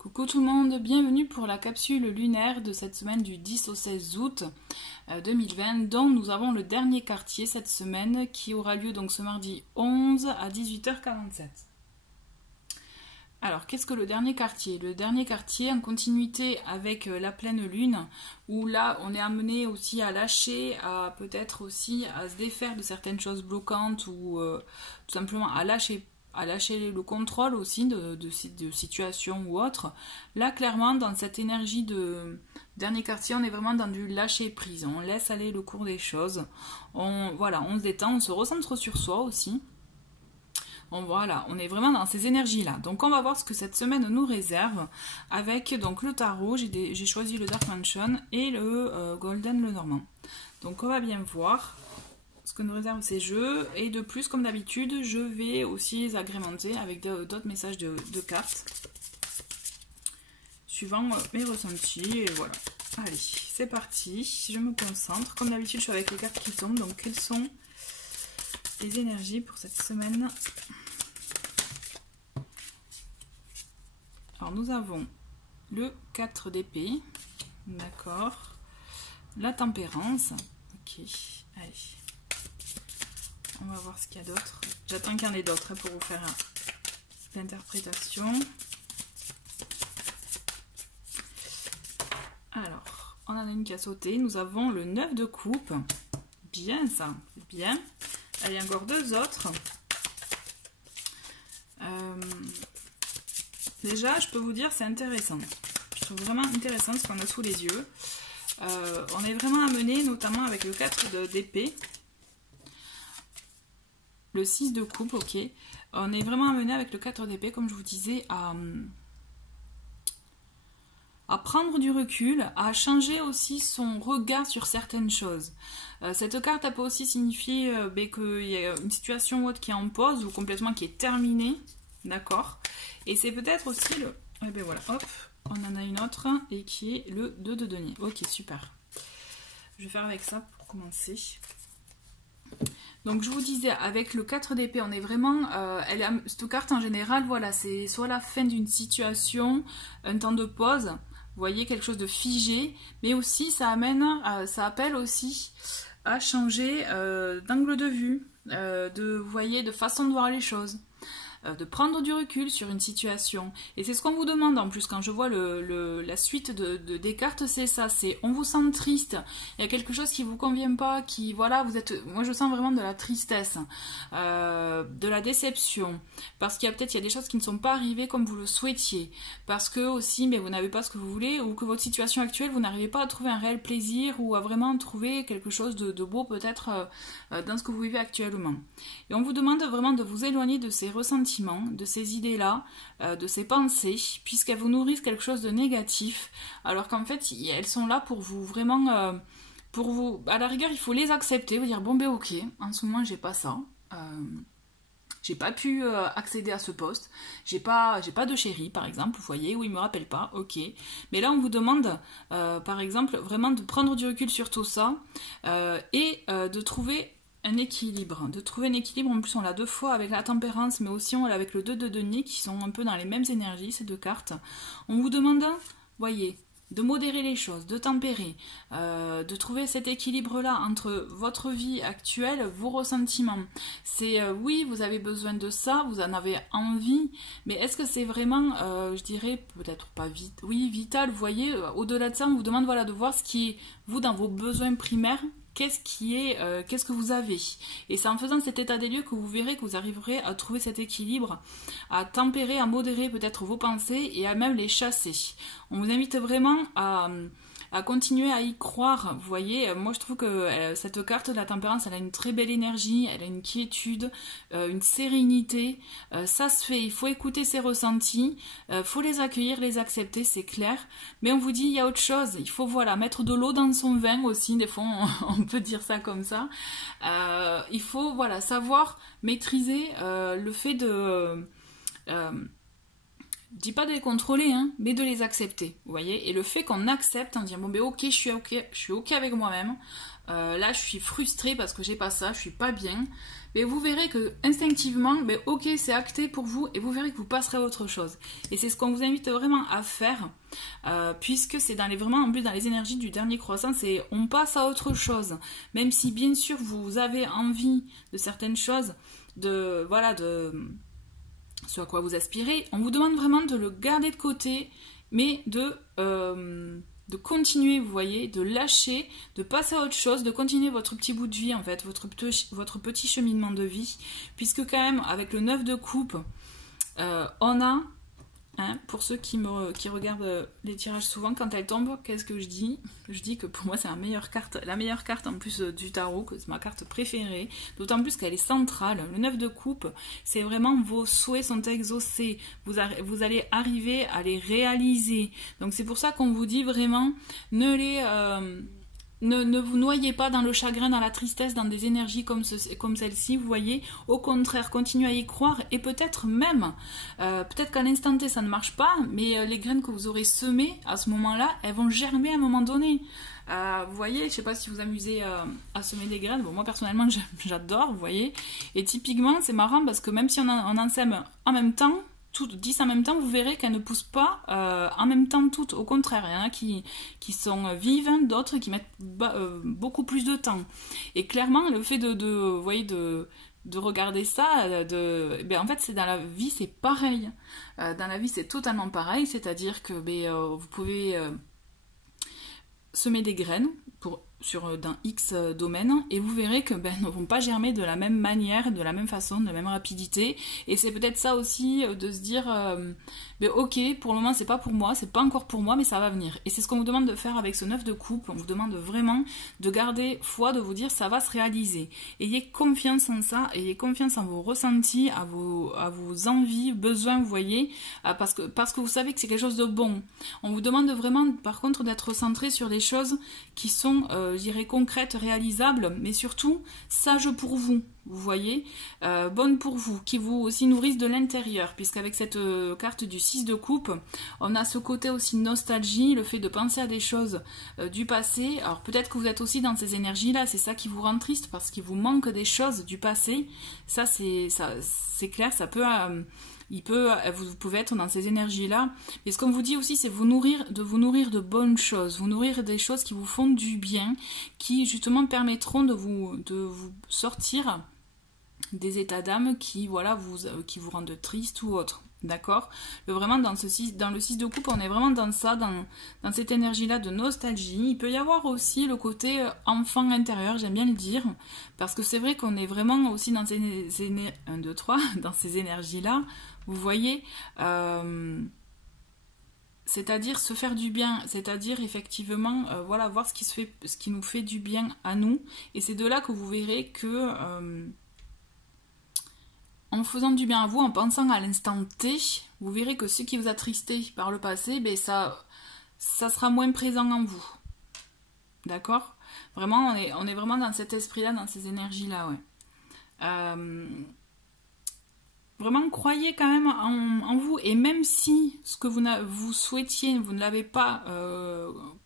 Coucou tout le monde, bienvenue pour la capsule lunaire de cette semaine du 10 au 16 août 2020 dont nous avons le dernier quartier cette semaine qui aura lieu donc ce mardi 11 à 18h47. Alors qu'est-ce que le dernier quartier? Le dernier quartier en continuité avec la pleine lune où là on est amené aussi à lâcher, à peut-être aussi à se défaire de certaines choses bloquantes ou tout simplement à lâcher le contrôle aussi de situations ou autres. Là, clairement, dans cette énergie de dernier quartier, on est vraiment dans du lâcher prise. On laisse aller le cours des choses. On se détend, on se recentre sur soi aussi. On est vraiment dans ces énergies-là. Donc, on va voir ce que cette semaine nous réserve avec donc le tarot. J'ai choisi le Dark Mansion et le Golden Lenormand. Donc, on va bien voir ce que nous réservent ces jeux, et de plus, comme d'habitude, je vais aussi les agrémenter avec d'autres messages de cartes suivant mes ressentis. Et voilà, allez, c'est parti, je me concentre, comme d'habitude je suis avec les cartes qui tombent. Donc quelles sont les énergies pour cette semaine? Alors nous avons le 4 d'épée, d'accord, la tempérance, ok, allez. On va voir ce qu'il y a d'autre. J'attends qu'il y en ait d'autres pour vous faire l'interprétation. Alors, on en a une qui a sauté. Nous avons le 9 de coupe. Bien ça, c'est bien. Allez, encore deux autres. Déjà, je peux vous dire, c'est intéressant. Je trouve vraiment intéressant ce qu'on a sous les yeux. On est vraiment amené, notamment avec le 4 d'épée. Le 6 de coupe, ok. On est vraiment amené avec le 4 d'épée, comme je vous disais, à prendre du recul, à changer aussi son regard sur certaines choses. Cette carte, elle peut aussi signifier qu'il y a une situation ou autre qui est en pause ou complètement qui est terminée, d'accord. Et c'est peut-être aussi le... Eh bien voilà, hop, on en a une autre, et qui est le 2 de denier. Ok, super. Je vais faire avec ça pour commencer. Donc je vous disais, avec le 4 d'épée, on est vraiment... cette carte en général, voilà, c'est soit la fin d'une situation, un temps de pause, vous voyez, quelque chose de figé, mais aussi ça appelle aussi à changer d'angle de vue, vous voyez, de façon de voir les choses. De prendre du recul sur une situation. Et c'est ce qu'on vous demande en plus quand je vois la suite des cartes, c'est ça, c'est on vous sent triste, il y a quelque chose qui vous convient pas, qui voilà, moi je sens vraiment de la tristesse, de la déception, parce qu'il y a des choses qui ne sont pas arrivées comme vous le souhaitiez, parce que aussi mais vous n'avez pas ce que vous voulez, ou que votre situation actuelle, vous n'arrivez pas à trouver un réel plaisir, ou à vraiment trouver quelque chose de beau peut-être dans ce que vous vivez actuellement. Et on vous demande vraiment de vous éloigner de ces ressentiments, de ces idées-là, de ces pensées, puisqu'elles vous nourrissent quelque chose de négatif, alors qu'en fait, elles sont là pour vous vraiment... pour vous, à la rigueur, il faut les accepter, vous dire, bon ben ok, en ce moment, j'ai pas ça, j'ai pas pu accéder à ce poste, j'ai pas de chéri, par exemple, vous voyez, ou il me rappelle pas, ok. Mais là, on vous demande, par exemple, vraiment de prendre du recul sur tout ça, et de trouver un équilibre, en plus on l'a deux fois avec la tempérance, mais aussi on l'a avec le 2 de denier, qui sont un peu dans les mêmes énergies, ces deux cartes. On vous demande, voyez, de modérer les choses, de tempérer, de trouver cet équilibre-là entre votre vie actuelle, vos ressentiments. C'est oui, vous avez besoin de ça, vous en avez envie, mais est-ce que c'est vraiment, je dirais, peut-être pas vite, oui, vital, vous voyez, au-delà de ça, on vous demande voilà, de voir ce qui est, vous, dans vos besoins primaires, qu'est-ce que vous avez. Et c'est en faisant cet état des lieux que vous verrez que vous arriverez à trouver cet équilibre, à tempérer, à modérer peut-être vos pensées et à même les chasser. On vous invite vraiment à continuer à y croire. Vous voyez, moi je trouve que cette carte de la tempérance, elle a une très belle énergie, elle a une quiétude, une sérénité. Ça se fait, il faut écouter ses ressentis, faut les accueillir, les accepter, c'est clair. Mais on vous dit, il y a autre chose, il faut voilà, mettre de l'eau dans son vin aussi, des fois on peut dire ça comme ça. Il faut voilà, savoir maîtriser le fait je dis pas de les contrôler, hein, mais de les accepter, vous voyez. Et le fait qu'on accepte, en disant bon ben ok, je suis ok avec moi-même. Là, je suis frustrée parce que j'ai pas ça, je suis pas bien. Mais vous verrez que instinctivement, ben ok, c'est acté pour vous et vous verrez que vous passerez à autre chose. Et c'est ce qu'on vous invite vraiment à faire, puisque c'est vraiment en plus dans les énergies du dernier croissant, c'est on passe à autre chose. Même si bien sûr vous avez envie de certaines choses, de ce à quoi vous aspirez, on vous demande vraiment de le garder de côté, mais de continuer, vous voyez, de lâcher, de passer à autre chose, de continuer votre petit bout de vie, en fait, votre petit cheminement de vie, puisque quand même, avec le 9 de coupe, on a, hein, pour ceux qui regardent les tirages souvent, quand elles tombent, qu'est-ce que je dis? Je dis que pour moi, c'est la meilleure carte en plus du tarot, que c'est ma carte préférée, d'autant plus qu'elle est centrale. Le 9 de coupe, c'est vraiment vos souhaits sont exaucés, vous allez arriver à les réaliser. Donc c'est pour ça qu'on vous dit vraiment, ne vous noyez pas dans le chagrin, dans la tristesse, dans des énergies comme celle-ci, vous voyez. Au contraire, continuez à y croire et peut-être même, peut-être qu'à l'instant T ça ne marche pas, mais les graines que vous aurez semées à ce moment-là, elles vont germer à un moment donné. Vous voyez, je ne sais pas si vous amusez à semer des graines. Bon, moi personnellement j'adore, vous voyez. Et typiquement c'est marrant parce que même si on en sème en même temps, toutes 10 en même temps, vous verrez qu'elles ne poussent pas en même temps toutes. Au contraire, il y en a qui sont vives, d'autres qui mettent beaucoup plus de temps. Et clairement, le fait vous voyez, de regarder ça, en fait, c'est dans la vie, c'est pareil. Dans la vie, c'est totalement pareil, c'est-à-dire que vous pouvez semer des graines dans X domaines et vous verrez que ne vont pas germer de la même manière, de la même façon, de la même rapidité. Et c'est peut-être ça aussi de se dire ok, pour le moment c'est pas pour moi, c'est pas encore pour moi, mais ça va venir. Et c'est ce qu'on vous demande de faire avec ce 9 de coupe. On vous demande vraiment de garder foi, de vous dire ça va se réaliser. Ayez confiance en ça, ayez confiance en vos ressentis, à vos envies, besoins, vous voyez, parce que vous savez que c'est quelque chose de bon. On vous demande vraiment par contre d'être centré sur des choses qui sont je dirais concrètes, réalisables, mais surtout sages pour vous, vous voyez, bonnes pour vous, qui vous aussi nourrissent de l'intérieur, puisqu'avec cette carte du 6 de coupe, on a ce côté aussi nostalgie, le fait de penser à des choses du passé. Alors peut-être que vous êtes aussi dans ces énergies-là, c'est ça qui vous rend triste, parce qu'il vous manque des choses du passé. Ça c'est clair, ça peut... vous pouvez être dans ces énergies-là. Et ce qu'on vous dit aussi, c'est vous nourrir de bonnes choses, vous nourrir des choses qui vous font du bien, qui justement permettront de vous sortir des états d'âme qui vous rendent triste ou autre. D'accord? Vraiment dans le 6 de coupe, on est vraiment dans ça, dans cette énergie-là de nostalgie. Il peut y avoir aussi le côté enfant intérieur, j'aime bien le dire, parce que c'est vrai qu'on est vraiment aussi dans dans ces énergies-là, vous voyez, c'est-à-dire se faire du bien, c'est-à-dire effectivement, voir ce qui nous fait du bien à nous, et c'est de là que vous verrez que en faisant du bien à vous, en pensant à l'instant T, vous verrez que ce qui vous a tristé par le passé, ça sera moins présent en vous. D'accord? Vraiment, on est vraiment dans cet esprit-là, dans ces énergies-là, ouais. Vraiment, croyez quand même en vous, et même si ce que vous souhaitiez, vous ne l'avez pas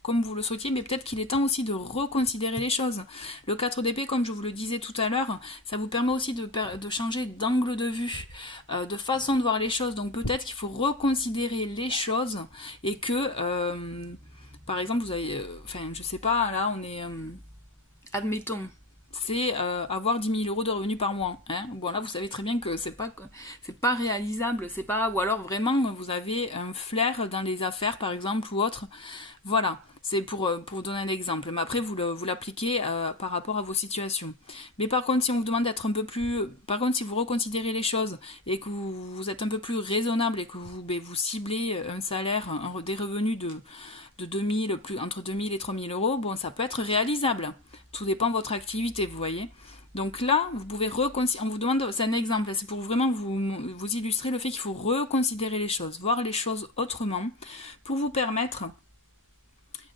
comme vous le souhaitiez, mais peut-être qu'il est temps aussi de reconsidérer les choses. Le 4 d'épée, comme je vous le disais tout à l'heure, ça vous permet aussi de changer d'angle de vue, de façon de voir les choses. Donc peut-être qu'il faut reconsidérer les choses, et que, par exemple, vous avez, je sais pas, là on est, admettons, c'est avoir 10 000 euros de revenus par mois. Hein. Bon, là, vous savez très bien que c'est pas réalisable, ou alors vraiment, vous avez un flair dans les affaires, par exemple, ou autre. Voilà, c'est pour vous donner un exemple. Mais après, vous l'appliquez par rapport à vos situations. Mais par contre, si on vous demande d'être un peu plus... Par contre, si vous reconsidérez les choses et que vous êtes un peu plus raisonnable et que vous ciblez un salaire, des revenus de 2000, entre 2000 et 3000 euros, bon, ça peut être réalisable. Tout dépend de votre activité, vous voyez. Donc là, vous pouvez on vous demande, c'est un exemple, c'est pour vraiment vous illustrer le fait qu'il faut reconsidérer les choses, voir les choses autrement, pour vous permettre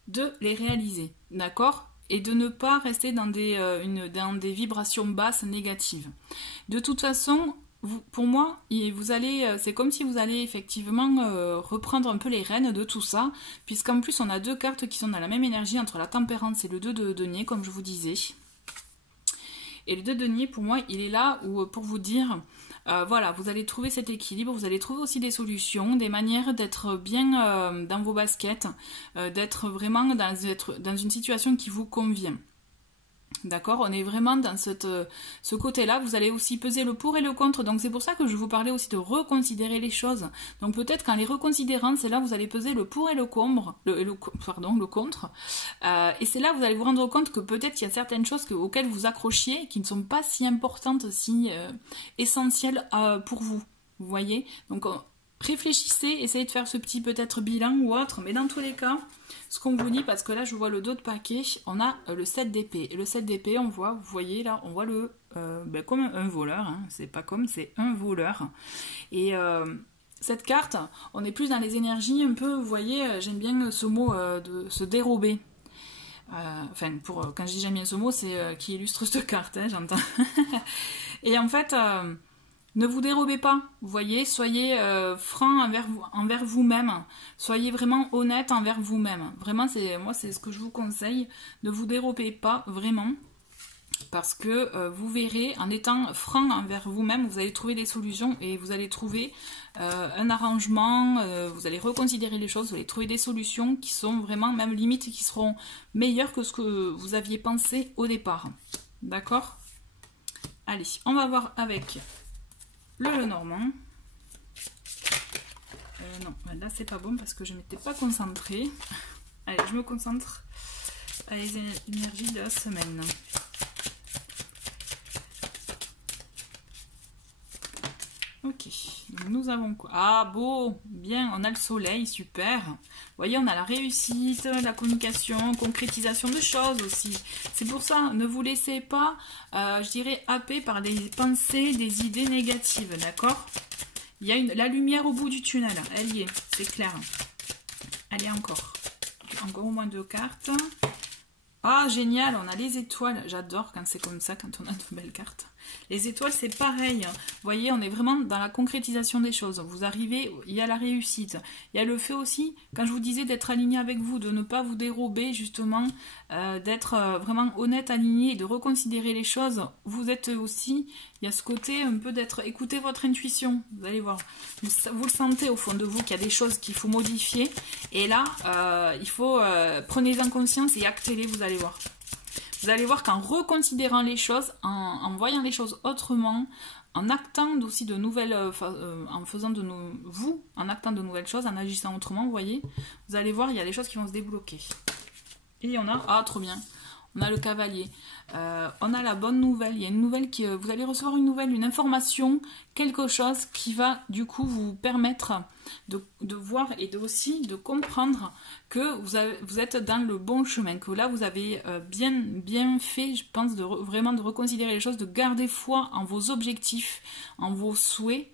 de les réaliser, d'accord? Et de ne pas rester dans des vibrations basses négatives. De toute façon, pour moi, c'est comme si vous allez effectivement reprendre un peu les rênes de tout ça, puisqu'en plus on a deux cartes qui sont dans la même énergie entre la tempérance et le 2 de denier, comme je vous disais. Et le 2 de denier, pour moi, il est là pour vous dire, voilà, vous allez trouver cet équilibre, vous allez trouver aussi des solutions, des manières d'être bien dans vos baskets, d'être vraiment dans une situation qui vous convient. D'accord, on est vraiment dans ce côté-là. Vous allez aussi peser le pour et le contre. Donc c'est pour ça que je vous parlais aussi de reconsidérer les choses. Donc peut-être qu'en les reconsidérant, c'est là où vous allez peser le pour et le contre. Le contre. Et c'est là où vous allez vous rendre compte que peut-être qu'il y a certaines choses auxquelles vous accrochiez qui ne sont pas si importantes, si essentielles pour vous. Vous voyez? Donc réfléchissez, essayez de faire ce petit peut-être bilan ou autre. Mais dans tous les cas, ce qu'on vous dit, parce que là je vois le dos de paquet, on a le 7 d'épée. Et le 7 d'épée, on voit, vous voyez là, on voit le comme un voleur, hein. C'est pas comme, c'est un voleur. Et cette carte, on est plus dans les énergies un peu, vous voyez, j'aime bien ce mot de se dérober. Enfin, quand je dis j'aime bien ce mot, c'est qui illustre cette carte, hein, j'entends. Et en fait, ne vous dérobez pas, vous voyez, soyez franc envers vous-même, soyez vraiment honnête envers vous-même. Vraiment, moi, c'est ce que je vous conseille, ne vous dérobez pas vraiment, parce que vous verrez, en étant franc envers vous-même, vous allez trouver des solutions et vous allez trouver un arrangement, vous allez reconsidérer les choses, vous allez trouver des solutions qui sont vraiment, même limite, qui seront meilleures que ce que vous aviez pensé au départ. D'accord? Allez, on va voir avec le Lenormand. Non, là c'est pas bon parce que je m'étais pas concentrée. Allez, je me concentre à les énergies de la semaine. Ok, donc nous avons quoi? Ah beau, bien, on a le soleil, super. Vous voyez, on a la réussite, la communication, concrétisation de choses aussi. C'est pour ça, ne vous laissez pas, je dirais, happer par des pensées, des idées négatives, d'accord? Il y a la lumière au bout du tunnel, elle y est, c'est clair. Allez, encore au moins 2 cartes. Ah, génial, on a les étoiles. J'adore quand c'est comme ça, quand on a de belles cartes. Les étoiles, c'est pareil. Vous voyez, on est vraiment dans la concrétisation des choses. Vous arrivez, il y a la réussite. Il y a le fait aussi, quand je vous disais d'être aligné avec vous, de ne pas vous dérober, justement, d'être vraiment honnête, aligné, et de reconsidérer les choses. Vous êtes aussi, il y a ce côté un peu d'être, écoutez votre intuition. Vous allez voir, vous le sentez au fond de vous qu'il y a des choses qu'il faut modifier. Et là, il faut, prenez-en conscience et actez-les, vous allez voir. Vous allez voir qu'en reconsidérant les choses, en voyant les choses autrement, en actant aussi de nouvelles, en faisant en actant de nouvelles choses, en agissant autrement, vous voyez, vous allez voir, il y a des choses qui vont se débloquer. Et on a, ah trop bien, on a le cavalier, on a la bonne nouvelle, il y a une nouvelle vous allez recevoir une nouvelle, une information, quelque chose qui va du coup vous permettre de voir et aussi de comprendre que vous êtes dans le bon chemin, que là vous avez bien fait, je pense, vraiment de reconsidérer les choses, de garder foi en vos objectifs, en vos souhaits,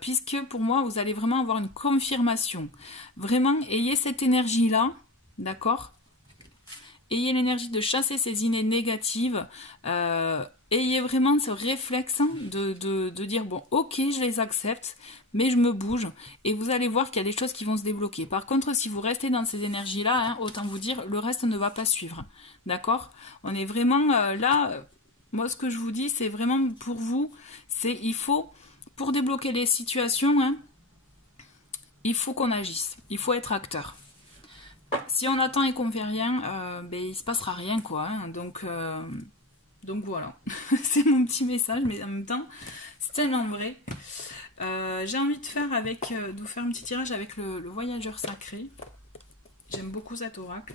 puisque pour moi vous allez vraiment avoir une confirmation. Vraiment, ayez cette énergie-là, d'accord ? Ayez l'énergie de chasser ces idées négatives, ayez vraiment ce réflexe de dire bon ok je les accepte, mais je me bouge, et vous allez voir qu'il y a des choses qui vont se débloquer. Par contre, si vous restez dans ces énergies-là, hein, autant vous dire, le reste ne va pas suivre, d'accord? On est vraiment là, moi ce que je vous dis, c'est vraiment pour vous, il faut, pour débloquer les situations, hein, il faut qu'on agisse, il faut être acteur. Si on attend et qu'on fait rien, ben, il se passera rien, quoi, hein, donc voilà, c'est mon petit message, mais en même temps, c'est tellement vrai. J'ai envie de vous faire un petit tirage avec le voyageur sacré. J'aime beaucoup cet oracle.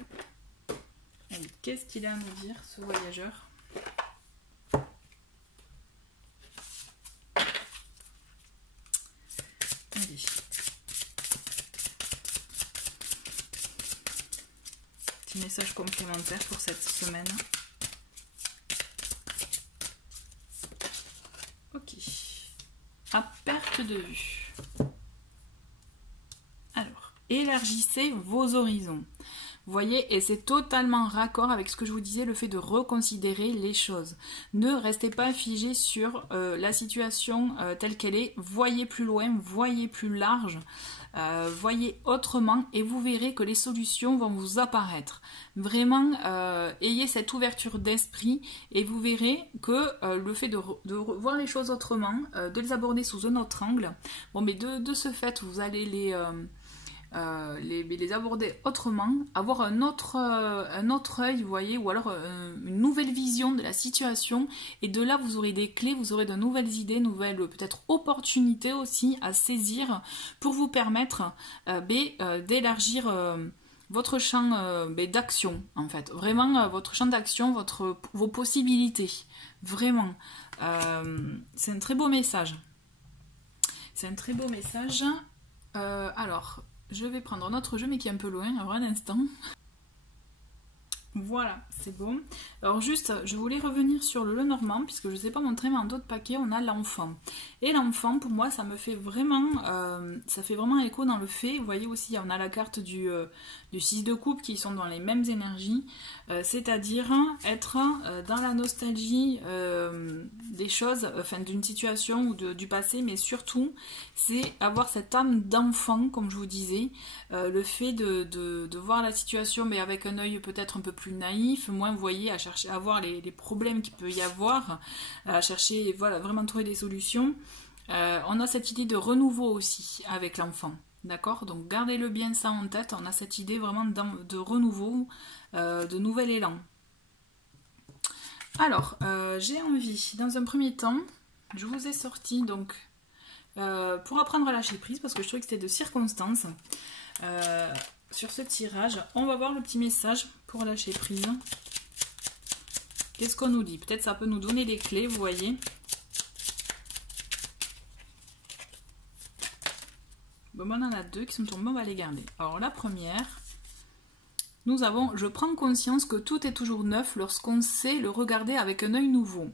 Allez, qu'est-ce qu'il a à nous dire, ce voyageur? Allez. Petit message complémentaire pour cette semaine. Ok. À perte de vue. Alors, élargissez vos horizons. Vous voyez, et c'est totalement raccord avec ce que je vous disais, le fait de reconsidérer les choses. Ne restez pas figé sur la situation telle qu'elle est. Voyez plus loin, voyez plus large, voyez autrement et vous verrez que les solutions vont vous apparaître. Vraiment, ayez cette ouverture d'esprit et vous verrez que le fait de voir les choses autrement, de les aborder sous un autre angle, bon, mais de ce fait, vous allez les aborder autrement, avoir un autre œil, vous voyez, ou alors une nouvelle vision de la situation, et de là vous aurez des clés, vous aurez de nouvelles idées, nouvelles peut-être opportunités aussi à saisir pour vous permettre d'élargir votre champ d'action, en fait, vraiment votre champ d'action, vos possibilités, vraiment. C'est un très beau message. C'est un très beau message. Alors, je vais prendre un autre jeu, mais qui est un peu loin, alors un instant. Voilà, c'est bon. Alors juste, je voulais revenir sur le Lenormand, puisque je ne vous ai pas montré, mais en d'autres paquets, on a l'enfant. Et l'enfant, pour moi, ça fait vraiment écho dans le fait, vous voyez aussi, on a la carte du 6 de coupe qui sont dans les mêmes énergies, c'est-à-dire être dans la nostalgie des choses, enfin d'une situation ou du passé, mais surtout, c'est avoir cette âme d'enfant, comme je vous disais, le fait de voir la situation, mais avec un œil peut-être un peu plus naïf, moins vous voyez, à chercher à voir les problèmes qu'il peut y avoir, à chercher, voilà, vraiment trouver des solutions. On a cette idée de renouveau aussi avec l'enfant, d'accord? Donc gardez-le bien ça en tête, on a cette idée vraiment de renouveau, de nouvel élan. Alors, j'ai envie, dans un premier temps, je vous ai sorti donc pour apprendre à lâcher prise, parce que je trouvais que c'était de circonstance. Sur ce tirage, on va voir le petit message pour lâcher prise. Qu'est-ce qu'on nous dit? Peut-être ça peut nous donner des clés, vous voyez. Bon, on en a deux qui sont tombés, on va les garder. Alors la première, nous avons « Je prends conscience que tout est toujours neuf lorsqu'on sait le regarder avec un œil nouveau. »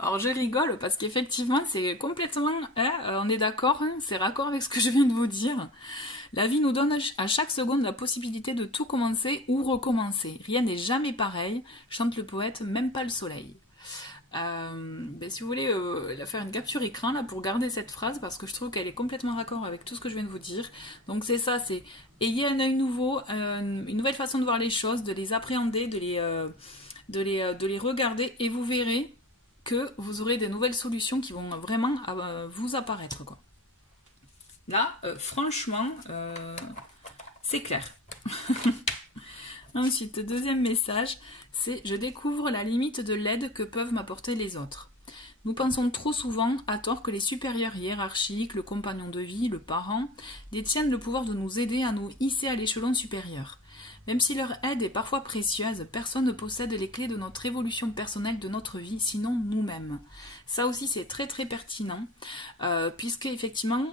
Alors je rigole parce qu'effectivement c'est complètement, on est d'accord, hein, c'est raccord avec ce que je viens de vous dire. La vie nous donne à chaque seconde la possibilité de tout commencer ou recommencer. Rien n'est jamais pareil, chante le poète, même pas le soleil. Si vous voulez faire une capture écran là pour garder cette phrase, parce que je trouve qu'elle est complètement raccord avec tout ce que je viens de vous dire. Donc c'est ça, c'est ayez un œil nouveau, une nouvelle façon de voir les choses, de les appréhender, de les regarder, et vous verrez que vous aurez des nouvelles solutions qui vont vraiment vous apparaître, quoi. Là, franchement, c'est clair. Ensuite, deuxième message, c'est « Je découvre la limite de l'aide que peuvent m'apporter les autres. Nous pensons trop souvent, à tort, que les supérieurs hiérarchiques, le compagnon de vie, le parent, détiennent le pouvoir de nous aider à nous hisser à l'échelon supérieur. Même si leur aide est parfois précieuse, personne ne possède les clés de notre évolution personnelle de notre vie, sinon nous-mêmes. » Ça aussi, c'est très très pertinent, puisque effectivement,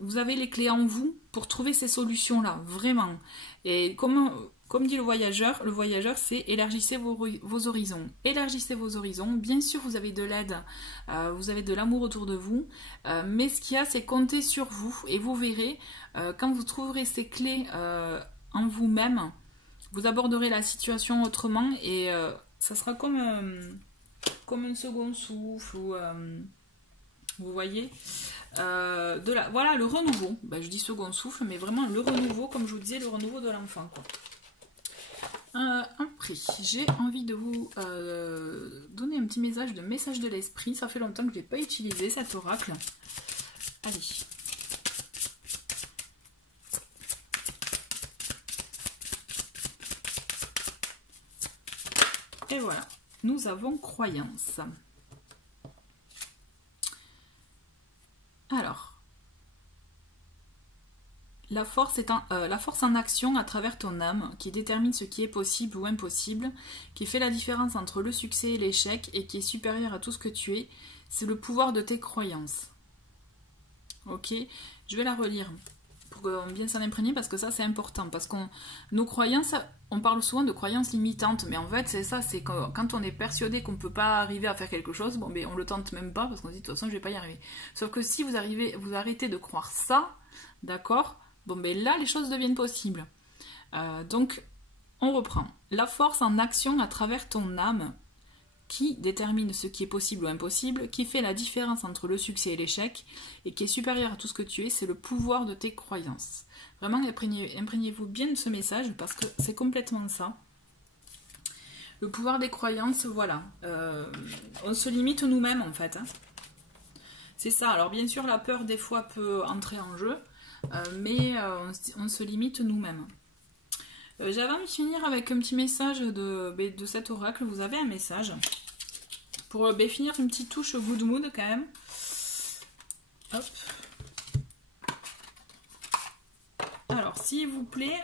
vous avez les clés en vous pour trouver ces solutions-là, vraiment. Et comme dit le voyageur, c'est élargissez vos horizons. Élargissez vos horizons. Bien sûr, vous avez de l'aide, vous avez de l'amour autour de vous, mais ce qu'il y a, c'est compter sur vous. Et vous verrez, quand vous trouverez ces clés en vous-même, vous aborderez la situation autrement et ça sera comme un second souffle ou vous voyez voilà le renouveau. Je dis second souffle, mais vraiment le renouveau, comme je vous disais, le renouveau de l'enfant, quoi. Après, j'ai envie de vous donner un petit message de l'esprit. Ça fait longtemps que je n'ai pas utilisé cet oracle. Allez. Et voilà, nous avons croyance. Alors, la force en action à travers ton âme, qui détermine ce qui est possible ou impossible, qui fait la différence entre le succès et l'échec et qui est supérieur à tout ce que tu es, c'est le pouvoir de tes croyances. Ok, je vais la relire pour bien s'en imprégner, parce que ça c'est important, parce que nos croyances, on parle souvent de croyances limitantes, mais en fait c'est ça, c'est quand on est persuadé qu'on ne peut pas arriver à faire quelque chose, bon on le tente même pas, parce qu'on se dit de toute façon je vais pas y arriver. Sauf que si vous arrêtez de croire ça, d'accord, là les choses deviennent possibles. Donc, on reprend. La force en action à travers ton âme, qui détermine ce qui est possible ou impossible, qui fait la différence entre le succès et l'échec, et qui est supérieur à tout ce que tu es, c'est le pouvoir de tes croyances. Vraiment, imprégnez-vous bien de ce message, parce que c'est complètement ça. Le pouvoir des croyances, voilà. On se limite nous-mêmes, en fait. Hein. C'est ça. Alors, bien sûr, la peur, des fois, peut entrer en jeu, mais on se limite nous-mêmes. J'avais envie de finir avec un petit message de cet oracle. Vous avez un message pour finir une petite touche good mood quand même. Hop. Alors, s'il vous plaît,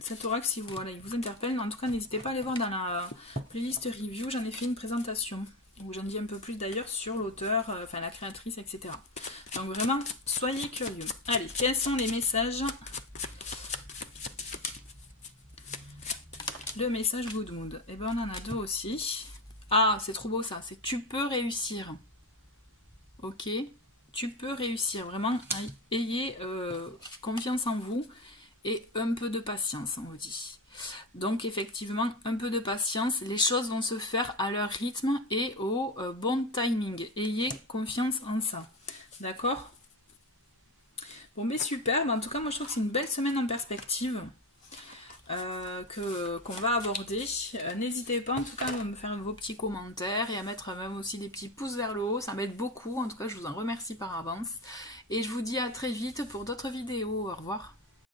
cet oracle, si voilà, il vous interpelle, en tout cas, n'hésitez pas à aller voir dans la playlist review. J'en ai fait une présentation où j'en dis un peu plus d'ailleurs sur l'auteur, enfin la créatrice, etc. Donc vraiment, soyez curieux. Allez, quels sont les messages ? Le message good mood. Et ben on en a deux aussi. Ah, c'est trop beau ça. C'est tu peux réussir. Ok. Tu peux réussir. Vraiment, ayez confiance en vous et un peu de patience, on vous dit. Donc effectivement, un peu de patience. Les choses vont se faire à leur rythme et au bon timing. Ayez confiance en ça. D'accord ? Bon, mais super. En tout cas, moi je trouve que c'est une belle semaine en perspective. Qu'on va aborder. N'hésitez pas en tout cas à me faire vos petits commentaires et à mettre même aussi des petits pouces vers le haut, ça m'aide beaucoup, en tout cas je vous en remercie par avance et je vous dis à très vite pour d'autres vidéos, au revoir.